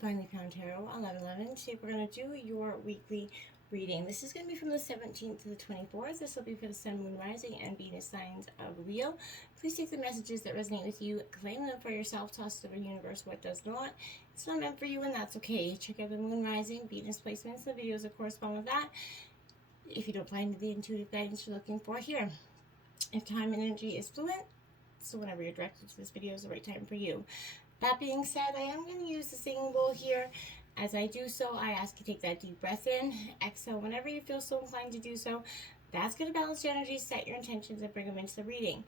finally found Tarot 1111. Today we're going to do your weekly reading. This is going to be from the 17th to the 24th. This will be for the Sun, Moon, Rising, and Venus signs of Leo. Please take the messages that resonate with you, claim them for yourself, toss to the universe what does not. It's not meant for you, and that's okay. Check out the Moon, Rising, Venus placements, the videos that correspond with that, if you don't find the intuitive guidance you're looking for here. If time and energy is fluent, so whenever you're directed to this video is the right time for you. That being said, I am going to use the singing bowl here. As I do so, I ask you to take that deep breath in, exhale whenever you feel so inclined to do so. That's going to balance your energy, set your intentions, and bring them into the reading.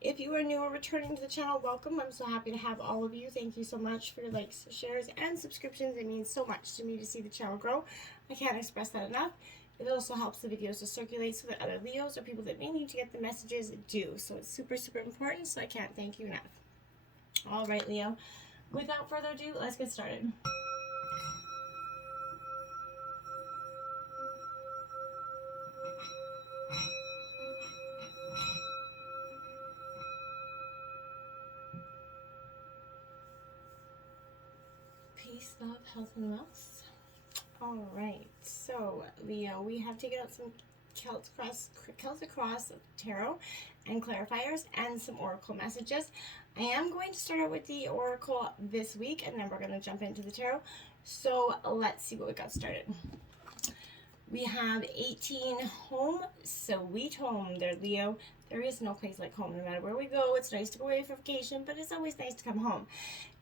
If you are new or returning to the channel, welcome. I'm so happy to have all of you. Thank you so much for your likes, shares, and subscriptions. It means so much to me to see the channel grow. I can't express that enough. It also helps the videos to circulate so that other Leos or people that may need to get the messages do. So it's super, super important, so I can't thank you enough. All right, Leo. Without further ado, let's get started. Peace, love, health, and wealth. All right, so Leo, we have taken out some Celtic Cross Tarot and clarifiers and some oracle messages. I am going to start out with the oracle this week, and then we're going to jump into the tarot. So let's see what we got started. We have 18 home, sweet home there, Leo. There is no place like home. No matter where we go, it's nice to go away for vacation, but it's always nice to come home.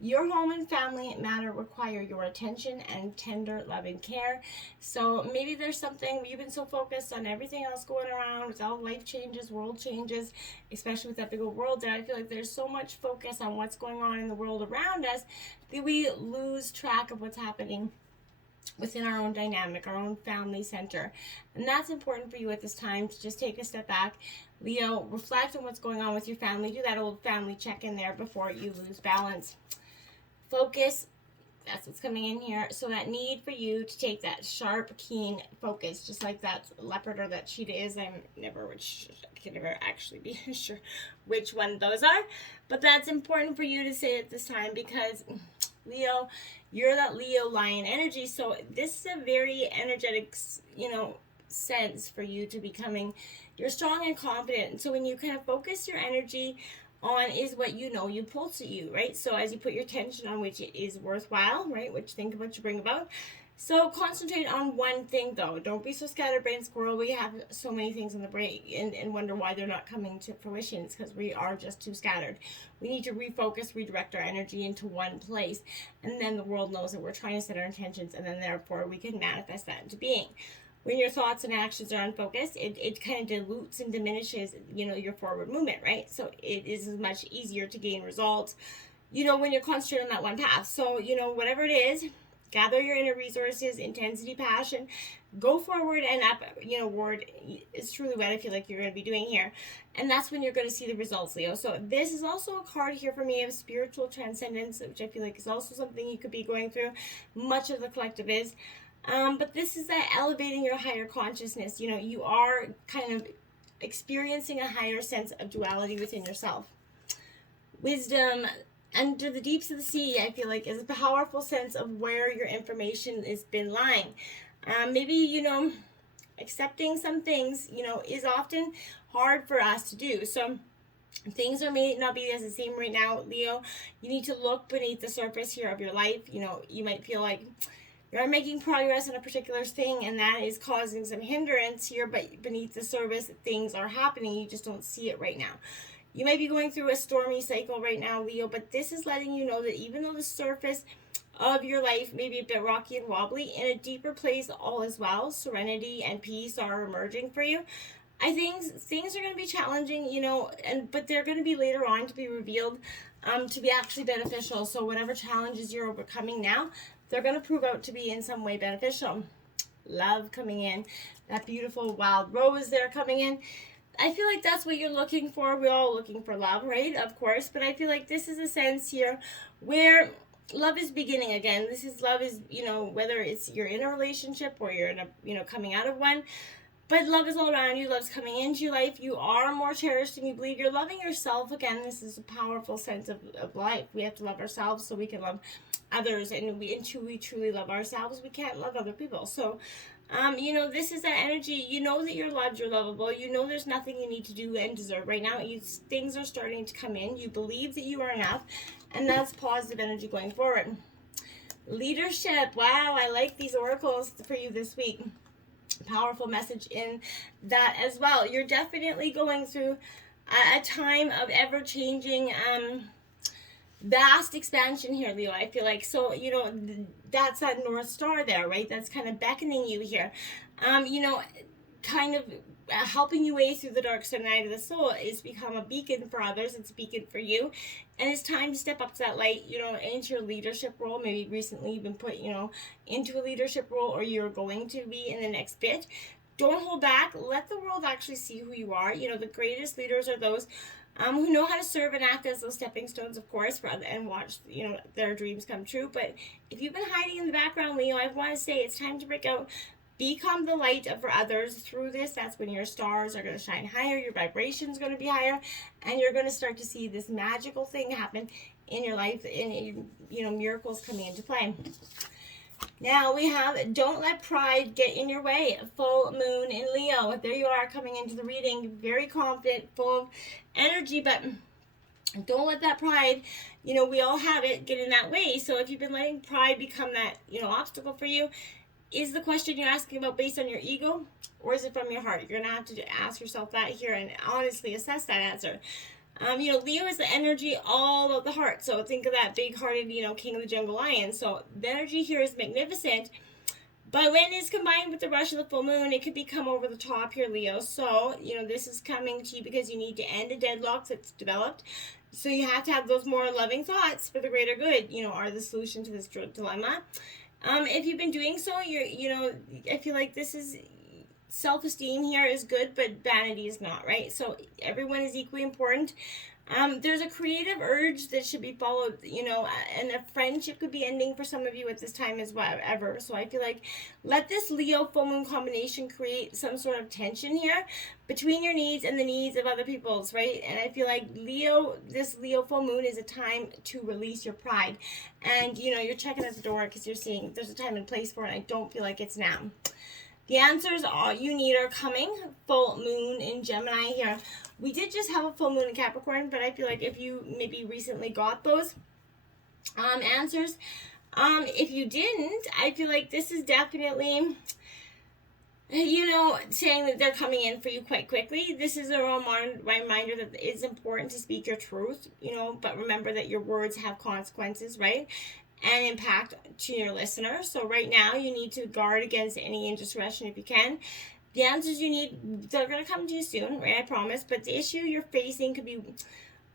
Your home and family matter require your attention and tender love and care. So maybe there's something, you've been so focused on everything else going around with all life changes, world changes, especially with that big old world that I feel like there's so much focus on what's going on in the world around us that we lose track of what's happening within our own dynamic, our own family center. And that's important for you at this time to just take a step back. Leo, reflect on what's going on with your family. Do that old family check-in there before you lose balance. Focus, that's what's coming in here. So that need for you to take that sharp, keen focus, just like that leopard or that cheetah is. I can never actually be sure which one those are. But that's important for you to say at this time because Leo, you're that Leo lion energy, so this is a very energetic, sense for you to becoming, you're strong and confident. So when you kind of focus your energy on is what you know, you pull to you, right? So as you put your attention on which it is worthwhile, right? Which think of what you bring about. So concentrate on one thing though. Don't be so scatterbrained squirrel. We have so many things in the brain and wonder why they're not coming to fruition. It's because we are just too scattered. We need to refocus, redirect our energy into one place. And then the world knows that we're trying to set our intentions, and then therefore we can manifest that into being. When your thoughts and actions are unfocused, it kind of dilutes and diminishes, your forward movement, right? So it is much easier to gain results, when you're concentrated on that one path. So, whatever it is, gather your inner resources, intensity, passion, go forward and up, word is truly what I feel like you're going to be doing here. And that's when you're going to see the results, Leo. So this is also a card here for me of spiritual transcendence, which I feel like is also something you could be going through. Much of the collective is. But this is that elevating your higher consciousness. You are kind of experiencing a higher sense of duality within yourself. Wisdom under the deeps of the sea, I feel like, is a powerful sense of where your information has been lying. Maybe, accepting some things, is often hard for us to do. So things may not be as the same right now, Leo. You need to look beneath the surface here of your life. You might feel like you're making progress on a particular thing, and that is causing some hindrance here, but beneath the surface, things are happening. You just don't see it right now. You might be going through a stormy cycle right now, Leo, but this is letting you know that even though the surface of your life may be a bit rocky and wobbly, in a deeper place, all is well. Serenity and peace are emerging for you. I think things are going to be challenging, but they're going to be later on to be revealed to be actually beneficial. So whatever challenges you're overcoming now, they're going to prove out to be in some way beneficial. Love coming in. That beautiful wild rose there coming in. I feel like that's what you're looking for. We're all looking for love, right? Of course. But I feel like this is a sense here where love is beginning again. Love is, whether it's you're in a relationship or you're in a, coming out of one. But love is all around you. Love's coming into your life. You are more cherished than you believe. You're loving yourself again. This is a powerful sense of life. We have to love ourselves so we can love others, and until we truly love ourselves, we can't love other people. So you know, this is that energy. You know that you're loved, you're lovable. You know there's nothing you need to do and deserve right now. Things are starting to come in. You believe that you are enough, and that's positive energy going forward. Leadership. Wow, I like these oracles for you this week. Powerful message in that as well. You're definitely going through a time of ever-changing vast expansion here, Leo. I feel like, so, you know, that's that North Star there, right? That's kind of beckoning you here. You know, kind of helping you way through the dark side night of the soul is become a beacon for others. It's a beacon for you. And it's time to step up to that light, you know, into your leadership role. Maybe recently you've been put, you know, into a leadership role, or you're going to be in the next bit. Don't hold back. Let the world actually see who you are. You know, the greatest leaders are those who know how to serve and act as those stepping stones, of course, for other, and watch, you know, their dreams come true. But if you've been hiding in the background, Leo, I want to say it's time to break out. Become the light for others through this. That's when your stars are going to shine higher, your vibration's going to be higher, and you're going to start to see this magical thing happen in your life, and, you know, miracles coming into play. Now we have don't let pride get in your way. Full moon in Leo. There you are coming into the reading, very confident, full of energy, but don't let that pride, you know, we all have it, get in that way. So if you've been letting pride become that, you know, obstacle for you, is the question you're asking about based on your ego, or is it from your heart? You're going to have to ask yourself that here and honestly assess that answer. You know, Leo is the energy all about the heart. So think of that big-hearted, you know, king of the jungle lion. So the energy here is magnificent. But when it's combined with the rush of the full moon, it could become over the top here, Leo. So, you know, this is coming to you because you need to end a deadlock that's developed. So you have to have those more loving thoughts for the greater good, you know, are the solution to this dilemma. If you've been doing so, you know, I feel like this is, self-esteem here is good, but vanity is not, right? So everyone is equally important. There's a creative urge that should be followed, you know, and a friendship could be ending for some of you at this time as well, ever. So I feel like let this Leo full moon combination create some sort of tension here between your needs and the needs of other people's, right? And I feel like this Leo full moon is a time to release your pride. And, you know, you're checking at the door because you're seeing there's a time and place for it. And I don't feel like it's now. The answers all you need are coming. Full moon in Gemini here. We did just have a full moon in Capricorn, but I feel like if you maybe recently got those answers, if you didn't, I feel like this is definitely, you know, saying that they're coming in for you quite quickly. This is a reminder that it's important to speak your truth, you know, but remember that your words have consequences, right? And impact to your listener. So right now you need to guard against any indiscretion if you can. The answers you need, they're going to come to you soon, right? I promise. But the issue you're facing could be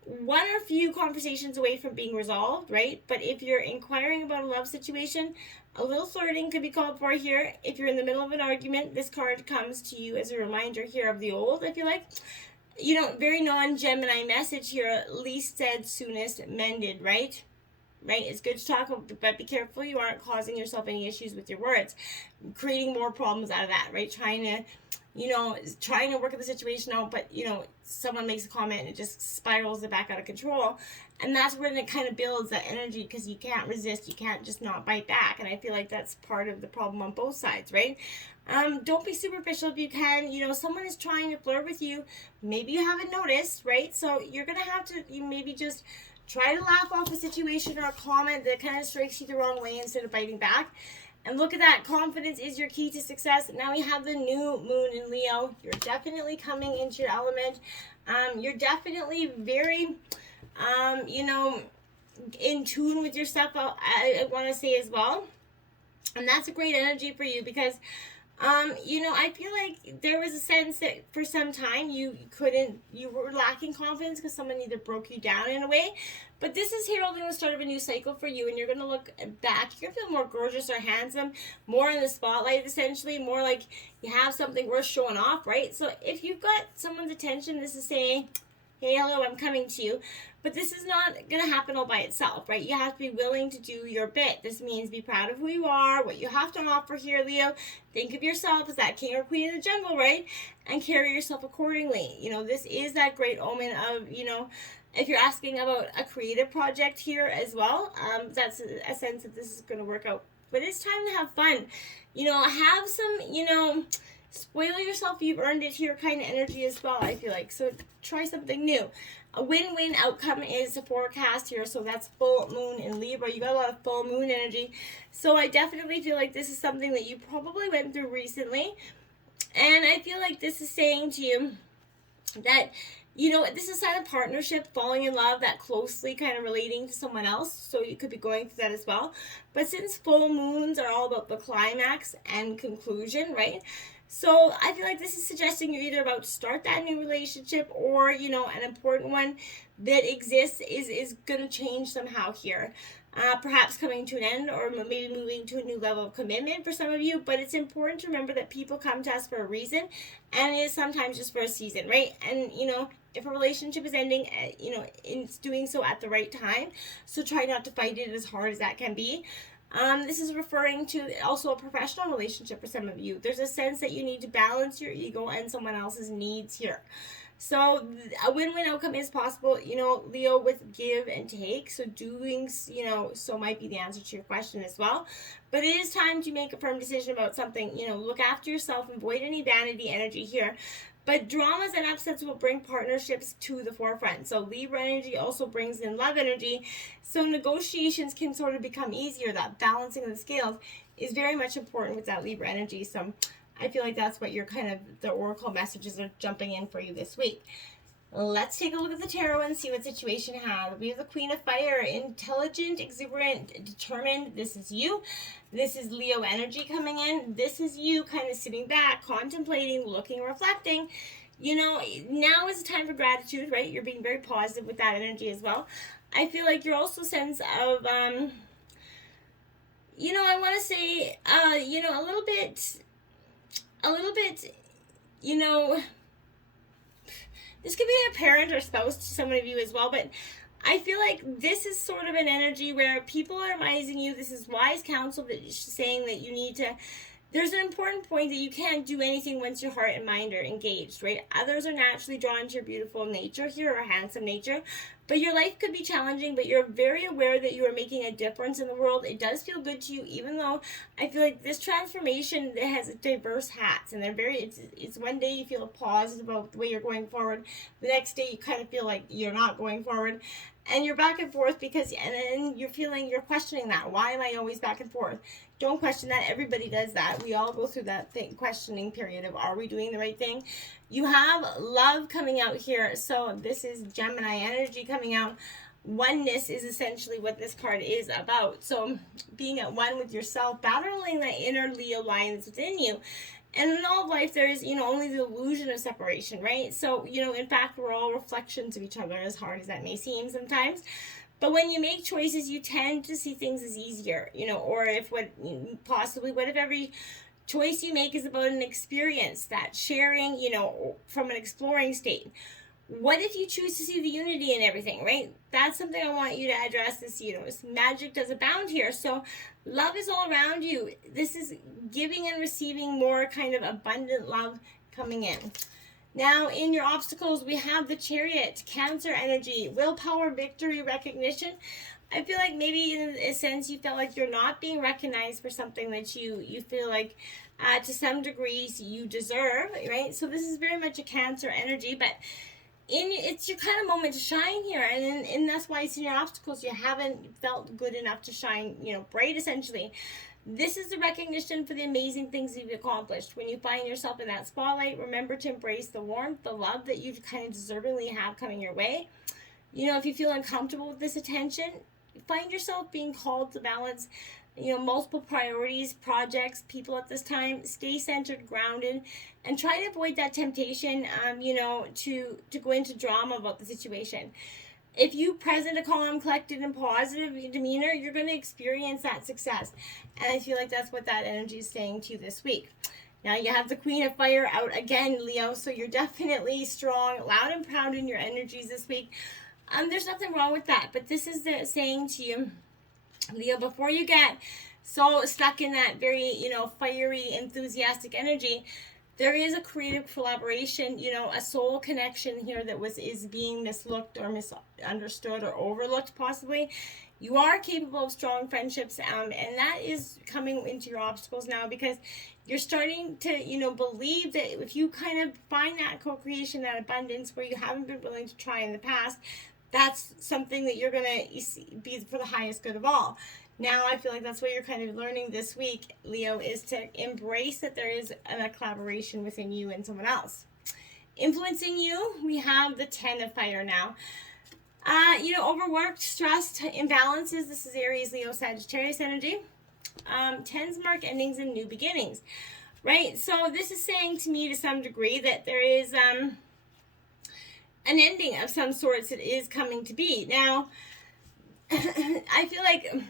one or few conversations away from being resolved, right? But if you're inquiring about a love situation, a little flirting could be called for here. If you're in the middle of an argument, this card comes to you as a reminder here of the old, I feel like. You know, very non-Gemini message here, least said, soonest mended, right? Right? It's good to talk, but be careful you aren't causing yourself any issues with your words, creating more problems out of that, right? Trying to work the situation out, but, you know, someone makes a comment and it just spirals it back out of control. And that's when it kind of builds that energy because you can't resist. You can't just not bite back. And I feel like that's part of the problem on both sides, right? Don't be superficial if you can. You know, someone is trying to flirt with you. Maybe you haven't noticed, right? So you're going to have to, you maybe just try to laugh off a situation or a comment that kind of strikes you the wrong way instead of biting back. And look at that. Confidence is your key to success. Now we have the new moon in Leo. You're definitely coming into your element. You're definitely very, you know, in tune with yourself, I want to say as well. And that's a great energy for you because, you know, I feel like there was a sense that for some time you were lacking confidence because someone either broke you down in a way. But this is heralding the start of a new cycle for you, and you're going to look back. You're going to feel more gorgeous or handsome, more in the spotlight, essentially, more like you have something worth showing off, right? So if you've got someone's attention, this is saying, hey, hello, I'm coming to you. But this is not going to happen all by itself, right? You have to be willing to do your bit. This means be proud of who you are, what you have to offer here, Leo. Think of yourself as that king or queen of the jungle, right? And carry yourself accordingly. You know, this is that great omen of, you know, If you're asking about a creative project here as well, that's a sense that this is going to work out. But it's time to have fun. Have some, spoil yourself. You've earned it here kind of energy as well, I feel like. So try something new. A win-win outcome is the forecast here. So that's full moon in Libra. You got a lot of full moon energy. So I definitely feel like this is something that you probably went through recently. And I feel like this is saying to you that, this is a sign of partnership, falling in love, that closely kind of relating to someone else. So you could be going through that as well. But since full moons are all about the climax and conclusion, right? So I feel like this is suggesting you're either about to start that new relationship, or, an important one that exists is going to change somehow here. Perhaps coming to an end, or maybe moving to a new level of commitment for some of you. But it's important to remember that people come to us for a reason, and it is sometimes just for a season, right? And, if a relationship is ending, it's doing so at the right time. So try not to fight it as hard as that can be. This is referring to also a professional relationship for some of you. There's a sense that you need to balance your ego and someone else's needs here. So a win-win outcome is possible, Leo, with give and take. So doing, so might be the answer to your question as well. But it is time to make a firm decision about something. Look after yourself, avoid any vanity energy here. But dramas and upsets will bring partnerships to the forefront. So Libra energy also brings in love energy. So negotiations can sort of become easier. That balancing of the scales is very much important with that Libra energy. So I feel like that's what the oracle messages are jumping in for you this week. Let's take a look at the tarot and see what situation has. We have the Queen of Fire, intelligent, exuberant, determined. This is you. This is Leo energy coming in. This is you kind of sitting back, contemplating, looking, reflecting. Now is the time for gratitude, right? You're being very positive with that energy as well. I feel like you're also sense of, I want to say, a little bit, this could be a parent or spouse to someone of you as well, but I feel like this is sort of an energy where people are advising you. This is wise counsel that is saying that you need to, there's an important point that you can't do anything once your heart and mind are engaged, right? Others are naturally drawn to your beautiful nature here, or handsome nature, but your life could be challenging, but you're very aware that you are making a difference in the world. It does feel good to you, even though I feel like this transformation has diverse hats, and it's one day you feel positive about the way you're going forward. The next day you kind of feel like you're not going forward. And you're back and forth and then you're questioning that. Why am I always back and forth? Don't question that. Everybody does that. We all go through that questioning period of, are we doing the right thing? You have love coming out here. So this is Gemini energy coming out. Oneness is essentially what this card is about. So being at one with yourself, battling the inner Leo lions within you. And in all of life, there is, only the illusion of separation, right? So, in fact, we're all reflections of each other, as hard as that may seem sometimes. But when you make choices, you tend to see things as easier, or what if every choice you make is about an experience, that sharing, from an exploring state. What if you choose to see the unity in everything, right? That's something I want you to address this, magic does abound here. So love is all around you. This is giving and receiving more kind of abundant love coming in. Now, in your obstacles, we have the Chariot, Cancer energy, willpower, victory, recognition. I feel like maybe in a sense you felt like you're not being recognized for something that you feel like to some degrees you deserve, right? So this is very much a Cancer energy, but it's your kind of moment to shine here, and that's why it's in your obstacles. You haven't felt good enough to shine, bright essentially. This is the recognition for the amazing things you've accomplished. When you find yourself in that spotlight, remember to embrace the warmth, the love that you kind of deservingly have coming your way. If you feel uncomfortable with this attention, find yourself being called to balance, multiple priorities, projects, people at this time. Stay centered, grounded, and try to avoid that temptation, to go into drama about the situation. If you present a calm, collected, and positive demeanor, you're going to experience that success. And I feel like that's what that energy is saying to you this week. Now you have the Queen of Fire out again, Leo, so you're definitely strong, loud and proud in your energies this week. There's nothing wrong with that, but this is saying to you, Leo, before you get so stuck in that very, fiery, enthusiastic energy, there is a creative collaboration, you know, a soul connection here that is being mislooked or misunderstood or overlooked possibly. You are capable of strong friendships, and that is coming into your obstacles now, because you're starting to, you know, believe that if you kind of find that co-creation, that abundance where you haven't been willing to try in the past, that's something that you're going to be for the highest good of all. Now I feel like that's what you're kind of learning this week, Leo, is to embrace that there is a collaboration within you and someone else. Influencing you, we have the 10 of fire now. You know, overworked, stressed, imbalances. This is Aries, Leo, Sagittarius energy. 10s mark endings and new beginnings, right? So this is saying to me to some degree that there is an ending of some sorts that is coming to be. Now, I feel like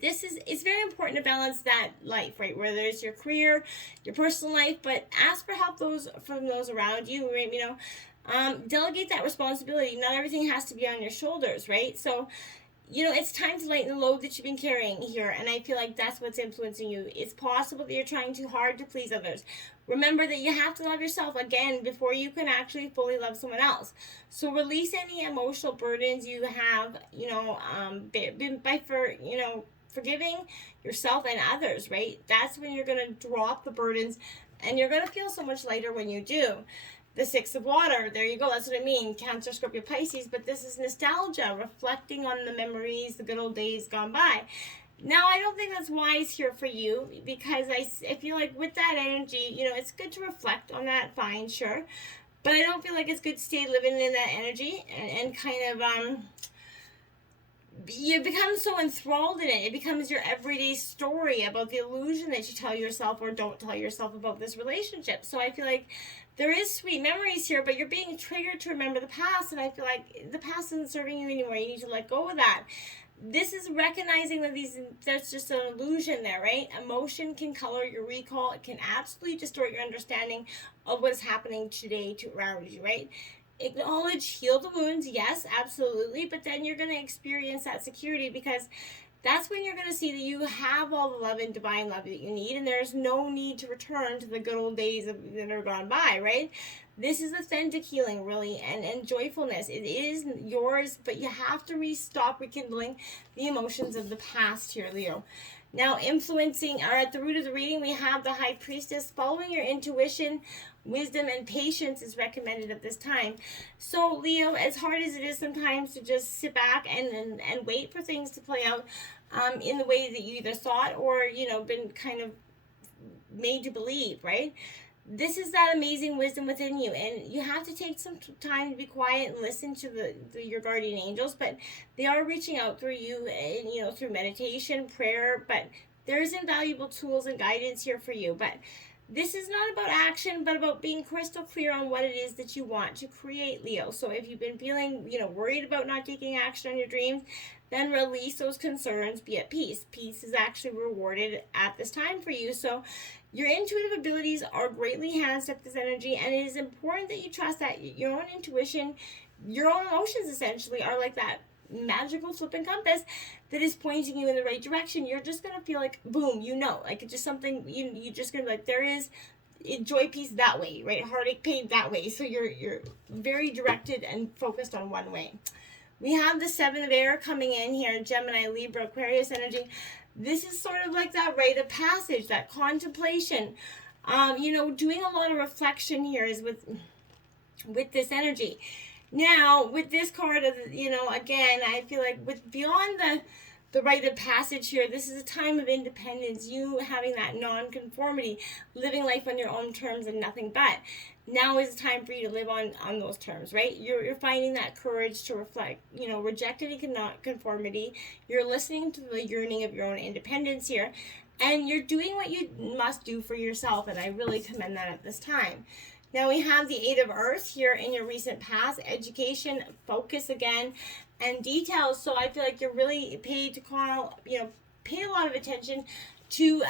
it's very important to balance that life, right? Whether it's your career, your personal life, but ask for help from those around you, right? You know, delegate that responsibility. Not everything has to be on your shoulders, right? So, you know, it's time to lighten the load that you've been carrying here, and I feel like that's what's influencing you. It's possible that you're trying too hard to please others. Remember that you have to love yourself again before you can actually fully love someone else. So release any emotional burdens you have, you know, forgiving yourself and others, right? That's when you're going to drop the burdens, and you're going to feel so much lighter when you do. The 6 of water, there you go, that's what I mean. Cancer, Scorpio, Pisces, but this is nostalgia, reflecting on the memories, the good old days gone by. Now, I don't think that's wise here for you, because I feel like with that energy, you know, it's good to reflect on that, fine, sure. But I don't feel like it's good to stay living in that energy and kind of, you become so enthralled in it. It becomes your everyday story about the illusion that you tell yourself or don't tell yourself about this relationship. So I feel like there is sweet memories here, but you're being triggered to remember the past, and I feel like the past isn't serving you anymore. You need to let go of that. This is recognizing that there's just an illusion there, right? Emotion can color your recall. It can absolutely distort your understanding of what's happening today around you, right? Acknowledge, heal the wounds, yes, absolutely, but then you're going to experience that security, because that's when you're going to see that you have all the love and divine love that you need, and there's no need to return to the good old days that are gone by, right? This is authentic healing, really, and joyfulness. It is yours, but you have to stop rekindling the emotions of the past here, Leo. Now, influencing, or at the root of the reading, we have the High Priestess. Following your intuition, wisdom, and patience is recommended at this time. So, Leo, as hard as it is sometimes to just sit back and wait for things to play out in the way that you either thought or, you know, been kind of made to believe, right? This is that amazing wisdom within you, and you have to take some time to be quiet and listen to your guardian angels, but they are reaching out through you, and, you know, through meditation, prayer, but there's invaluable tools and guidance here for you. But this is not about action, but about being crystal clear on what it is that you want to create, Leo. So if you've been feeling, you know, worried about not taking action on your dreams, then release those concerns, be at peace. Peace is actually rewarded at this time for you. So your intuitive abilities are greatly enhanced at this energy, and it is important that you trust that your own intuition, your own emotions essentially are like that magical flipping compass that is pointing you in the right direction. You're just going to feel like, boom, you know, like it's just something, you're just going to be like, there is joy, peace that way, right? Heartache, pain that way. So you're very directed and focused on one way. We have the 7 of air coming in here, Gemini, Libra, Aquarius energy. This is sort of like that rite of passage, that contemplation. You know, doing a lot of reflection here is with this energy. Now, with this card, you know, again, I feel like with beyond the rite of passage here, this is a time of independence, you having that non-conformity, living life on your own terms and nothing but. Now is the time for you to live on those terms, right? You're finding that courage to reflect, you know, reject any conformity. You're listening to the yearning of your own independence here, and you're doing what you must do for yourself, and I really commend that at this time. Now we have the 8 of Earth here in your recent past, education, focus again, and details. So I feel like you're really paid to pay a lot of attention to,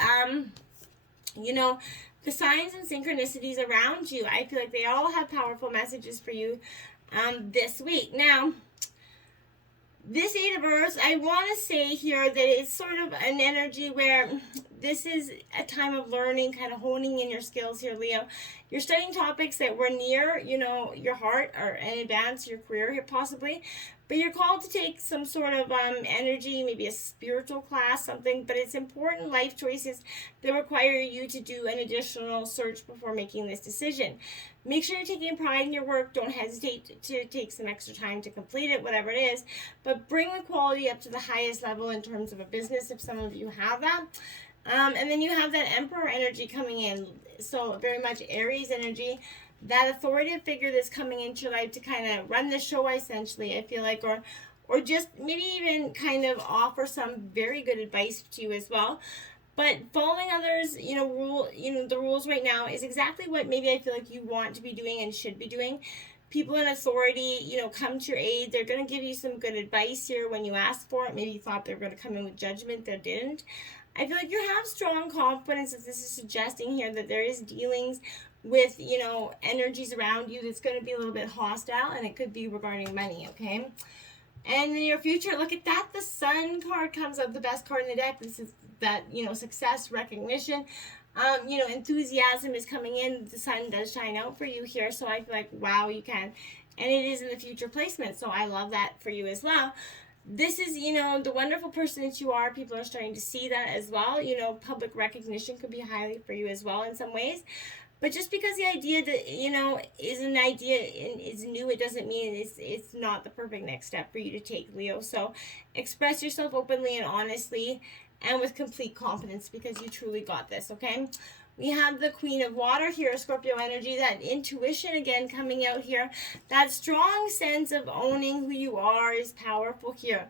you know, the signs and synchronicities around you. I feel like they all have powerful messages for you this week. Now, this Eight of Earths, I want to say here that it's sort of an energy where this is a time of learning, kind of honing in your skills here, Leo. You're studying topics that were near, your heart or and advance your career here possibly. But you're called to take some sort of energy, maybe a spiritual class, something. But it's important life choices that require you to do an additional search before making this decision. Make sure you're taking pride in your work. Don't hesitate to take some extra time to complete it, whatever it is. But bring the quality up to the highest level in terms of a business, if some of you have that. And then you have that Emperor energy coming in. So very much Aries energy. That authoritative figure that's coming into your life to kind of run the show, essentially, I feel like, or just maybe even kind of offer some very good advice to you as well. But following others, the rules right now is exactly what maybe I feel like you want to be doing and should be doing. People in authority, come to your aid. They're going to give you some good advice here when you ask for it. Maybe you thought they were going to come in with judgment. They didn't. I feel like you have strong confidence that this is suggesting here that there is dealings with, energies around you that's going to be a little bit hostile, and it could be regarding money, okay? And in your future, look at that. The Sun card comes out, the best card in the deck. This is that, success, recognition, enthusiasm is coming in. The sun does shine out for you here. So I feel like, wow, you can. And it is in the future placement. So I love that for you as well. This is, the wonderful person that you are. People are starting to see that as well. Public recognition could be highly for you as well in some ways. But just because the idea that, is an idea and is new, it doesn't mean it's not the perfect next step for you to take, Leo. So express yourself openly and honestly and with complete confidence because you truly got this, okay? We have the Queen of Water here, Scorpio energy, that intuition again coming out here. That strong sense of owning who you are is powerful here.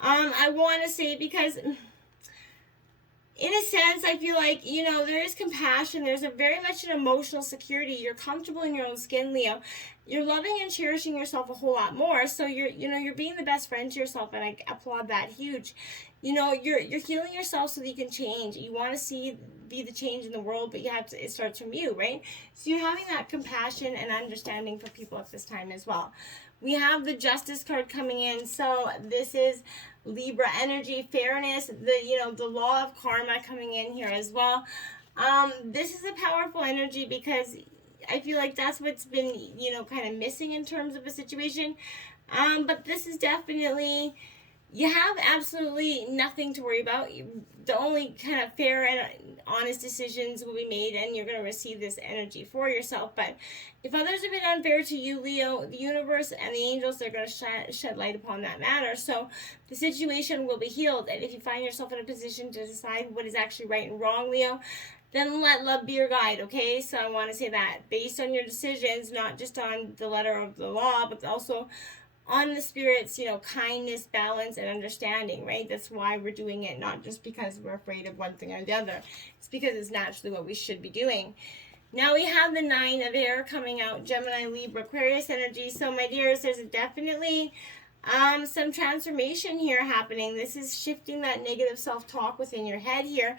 I want to say because in a sense, I feel like, there is compassion. There's a very much an emotional security. You're comfortable in your own skin, Leo. You're loving and cherishing yourself a whole lot more. So you're being the best friend to yourself, and I applaud that huge. You're healing yourself so that you can change. You want to be the change in the world, but it starts from you, right? So you're having that compassion and understanding for people at this time as well. We have the Justice card coming in. So this is Libra energy, fairness, the law of karma coming in here as well. This is a powerful energy because I feel like that's what's been, kind of missing in terms of a situation. But this is definitely, you have absolutely nothing to worry about. The only kind of fair and honest decisions will be made, and you're going to receive this energy for yourself. But if others have been unfair to you, Leo, the universe and the angels, they're going to shed light upon that matter. So the situation will be healed. And if you find yourself in a position to decide what is actually right and wrong, Leo, then let love be your guide, okay? So I want to say that based on your decisions, not just on the letter of the law, but also on the spirit's, kindness, balance, and understanding, right? That's why we're doing it, not just because we're afraid of one thing or the other. It's because it's naturally what we should be doing. Now we have the Nine of Air coming out, Gemini, Libra, Aquarius energy. So my dears, there's definitely some transformation here happening. This is shifting that negative self-talk within your head here.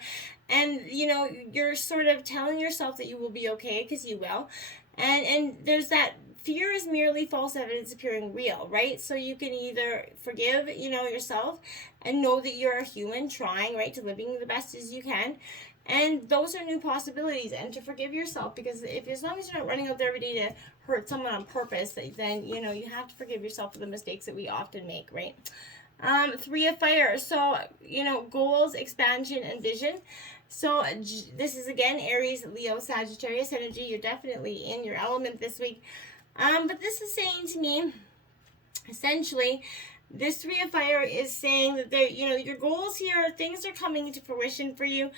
And, you're sort of telling yourself that you will be okay, because you will. And there's that fear is merely false evidence appearing real, right? So you can either forgive, yourself and know that you're a human trying, right, to living the best as you can. And those are new possibilities. And to forgive yourself, because as long as you're not running out there every day to hurt someone on purpose, then, you have to forgive yourself for the mistakes that we often make, right? Three of Fire. So, goals, expansion, and vision. So this is, again, Aries, Leo, Sagittarius energy. You're definitely in your element this week. But this is saying to me, essentially, this Three of Fire is saying that your goals here, things are coming into fruition for you.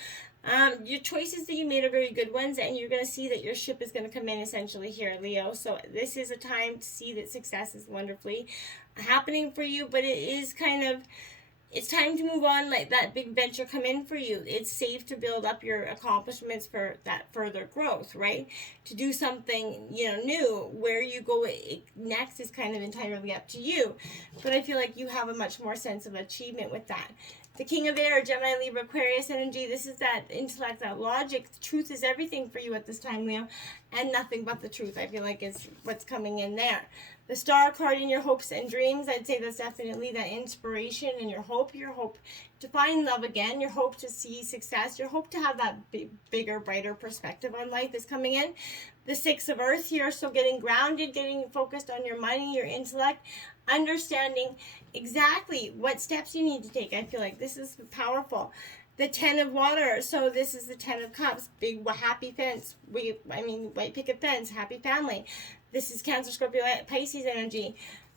Your choices that you made are very good ones, and you're going to see that your ship is going to come in essentially here, Leo. So this is a time to see that success is wonderfully happening for you, but it is it's time to move on, let that big venture come in for you. It's safe to build up your accomplishments for that further growth, right? To do something, new. Where you go next is kind of entirely up to you. But I feel like you have a much more sense of achievement with that. The King of Air, Gemini, Libra, Aquarius energy. This is that intellect, that logic. The truth is everything for you at this time, Leo. And nothing but the truth, I feel like, is what's coming in there. The Star card in your hopes and dreams, I'd say that's definitely that inspiration and your hope to find love again, your hope to see success, your hope to have that bigger, brighter perspective on life is coming in. The Six of Earth here, so getting grounded, getting focused on your money, your intellect, understanding exactly what steps you need to take. I feel like this is powerful. The Ten of Water, so this is the Ten of Cups, big happy fence, white picket fence, happy family. This is Cancer, Scorpio, Pisces energy.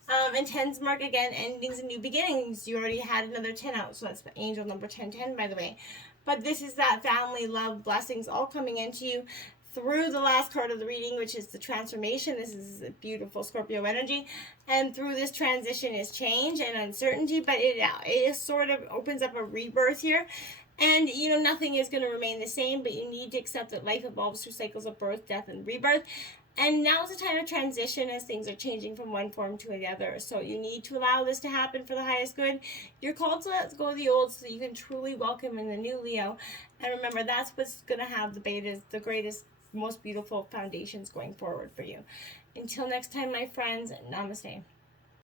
And 10's mark again, endings and new beginnings. You already had another 10 out, so that's angel number 1010, by the way. But this is that family, love, blessings all coming into you through the last card of the reading, which is the transformation. This is a beautiful Scorpio energy. And through this transition is change and uncertainty, but it sort of opens up a rebirth here. And, nothing is going to remain the same, but you need to accept that life evolves through cycles of birth, death, and rebirth. And now is a time of transition as things are changing from one form to the other. So you need to allow this to happen for the highest good. You're called to let go of the old so that you can truly welcome in the new, Leo. And remember, that's what's going to have the greatest, most beautiful foundations going forward for you. Until next time, my friends, namaste.